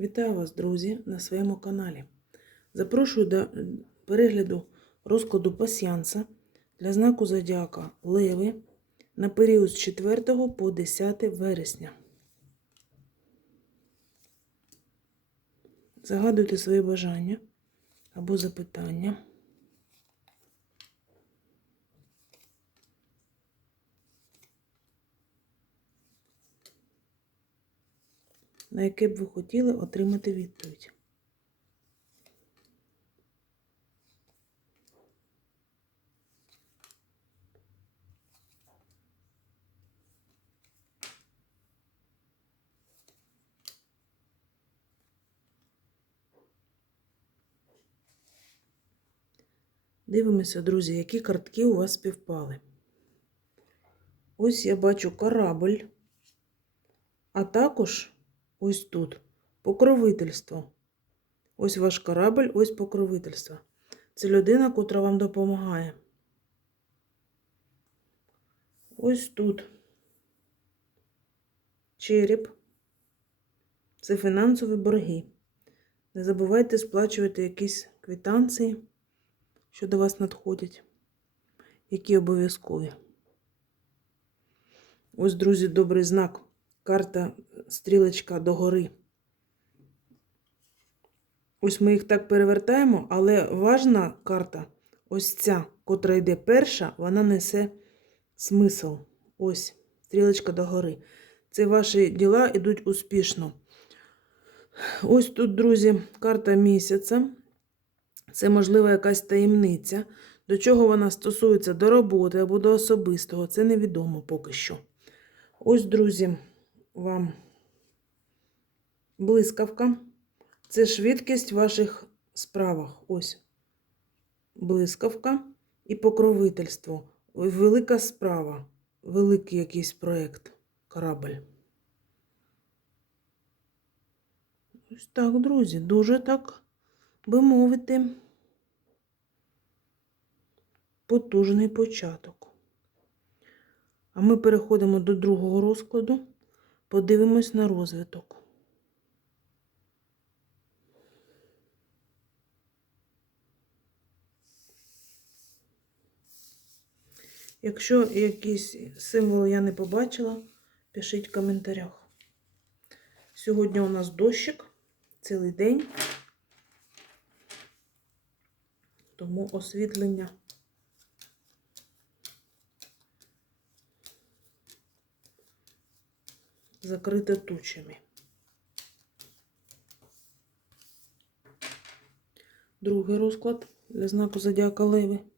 Вітаю вас, друзі, на своєму каналі. Запрошую до перегляду розкладу пасіянса для знаку Зодіака Леви на період з 4 по 10 вересня. Загадуйте свої бажання або запитання. На яке б ви хотіли отримати відповідь. Дивимося, друзі, які картки у вас співпали. Ось я бачу корабль, а також ось тут покровительство. Ось ваш корабль, ось покровительство. Це людина, котра вам допомагає. Ось тут череп. Це фінансові борги. Не забувайте сплачувати якісь квитанції, що до вас надходять, які обов'язкові. Ось, друзі, добрий знак. Карта стрілочка догори. Ось ми їх так перевертаємо, але важна карта, ось ця, котра йде перша, вона несе смисл. Ось, стрілочка догори. Це ваші діла йдуть успішно. Ось тут, друзі, карта місяця. Це, можливо, якась таємниця. До чого вона стосується до роботи або до особистого, це невідомо поки що. Ось, друзі, вам блискавка. Це швидкість в ваших справах. Ось блискавка і покровительство. Велика справа, великий якийсь проєкт, корабль. Ось так, друзі, дуже так би мовити, потужний початок. А ми переходимо до другого розкладу, подивимось на розвиток. Якщо якісь символи я не побачила, пишіть в коментарях. Сьогодні у нас дощик цілий день, тому освітлення. Закрите тучами. Другий розклад для знаку Зодіака Леви.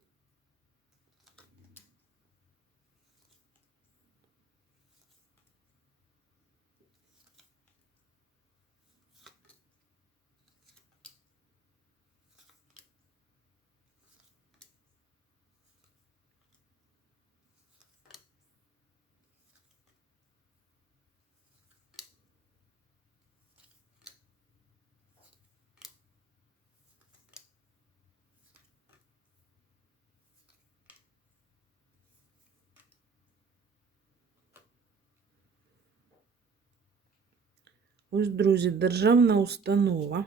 Ось, друзі, державна установа.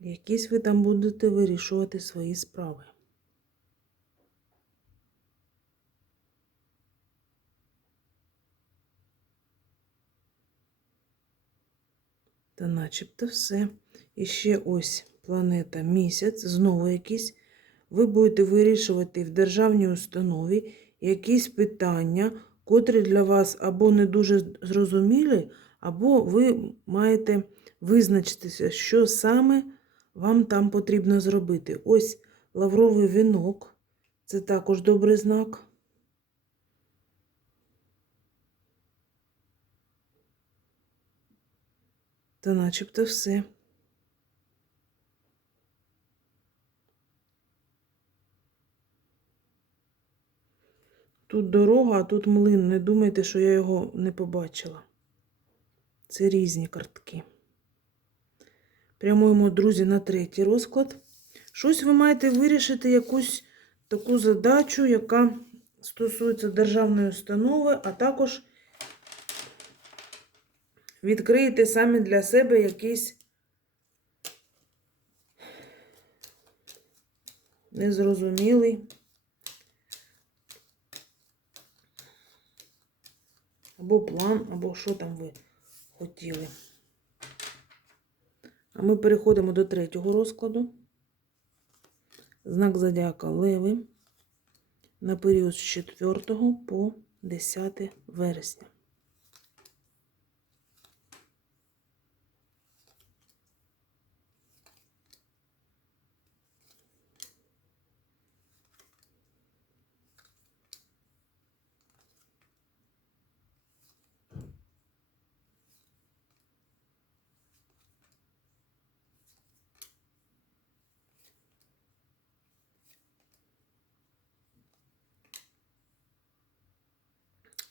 Якісь ви там будете вирішувати свої справи. Та начебто все. І ще ось планета місяць, знову якісь. Ви будете вирішувати в державній установі якісь питання, котрі для вас або не дуже зрозумілі, або ви маєте визначитися, що саме вам там потрібно зробити. Ось лавровий вінок, це також добрий знак. Та начебто все. Тут дорога, а тут млин. Не думайте, що я його не побачила. Це різні картки. Прямуємо, друзі, на третій розклад. Щось ви маєте вирішити якусь таку задачу, яка стосується державної установи, а також відкриєте самі для себе якийсь незрозумілий або план, або що там ви хотіли. А ми переходимо до третього розкладу. Знак зодіака Леви на період з 4 по 10 вересня.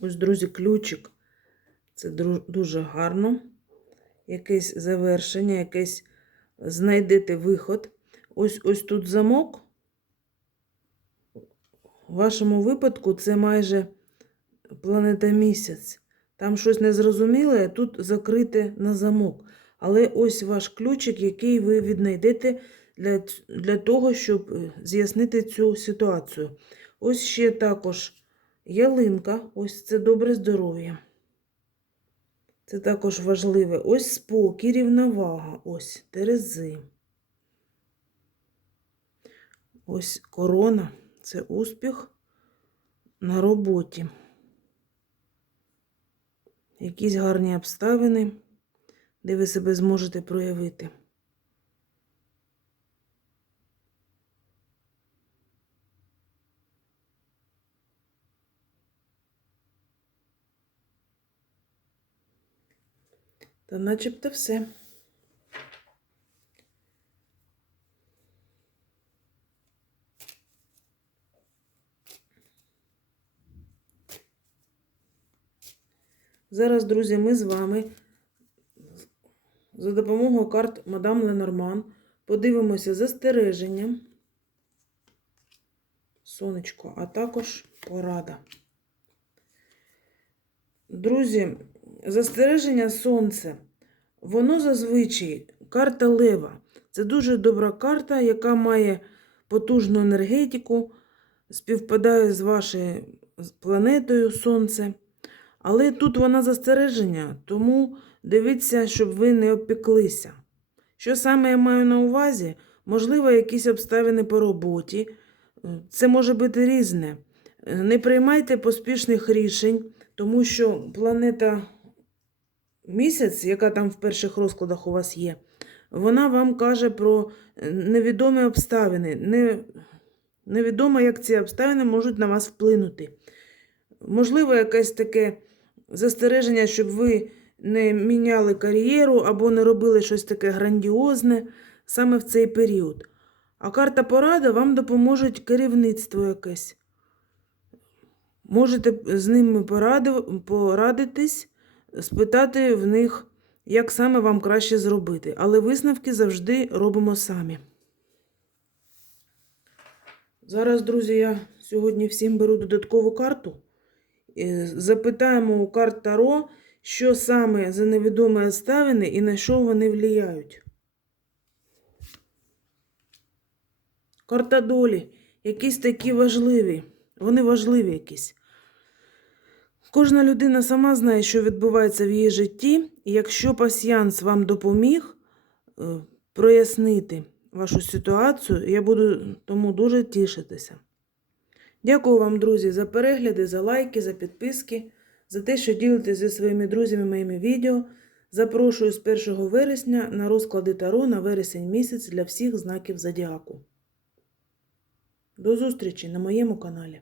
Ось, друзі, ключик. Це дуже гарно. Якесь завершення, якесь знайдете виход. Ось ось тут замок. У вашому випадку це майже планета місяць. Там щось незрозуміле, а тут закрите на замок. Але ось ваш ключик, який ви віднайдете для, для того, щоб е, з'яснити цю ситуацію. Ось ще також ялинка, ось це добре здоров'я. Це також важливе. Ось спокій, рівновага, ось терези. Ось корона це успіх на роботі. Якісь гарні обставини, де ви себе зможете проявити. Та начебто все. Зараз, друзі, ми з вами за допомогою карт Мадам Ленорман подивимося застереження, сонечко, а також порада. Друзі, застереження сонце, воно зазвичай карта лева. Це дуже добра карта, яка має потужну енергетику, співпадає з вашою планетою Сонце. Але тут вона застереження, тому дивіться, щоб ви не обпеклися. Що саме я маю на увазі? Можливо, якісь обставини по роботі. Це може бути різне. Не приймайте поспішних рішень, тому що планета місяць, яка там в перших розкладах у вас є, вона вам каже про е, невідомі обставини. Не, невідомо, як ці обставини можуть на вас вплинути. Можливо, якесь таке застереження, щоб ви не міняли кар'єру або не робили щось таке грандіозне саме в цей період. А карта порада вам допоможе керівництво якесь. Можете з ними порадитись, спитати в них, як саме вам краще зробити. Але висновки завжди робимо самі. Зараз, друзі, я сьогодні всім беру додаткову карту. Е, Запитаємо у карт Таро, що саме за невідомі обставини і на що вони впливають. Карта долі. Якісь такі важливі. Вони важливі якісь. Кожна людина сама знає, що відбувається в її житті, і якщо пасіянс вам допоміг е, прояснити вашу ситуацію, я буду тому дуже тішитися. Дякую вам, друзі, за перегляди, за лайки, за підписки, за те, що ділитесь зі своїми друзями моїми відео. Запрошую з 1 вересня на розклади Таро на вересень місяць для всіх знаків Зодіаку. До зустрічі на моєму каналі.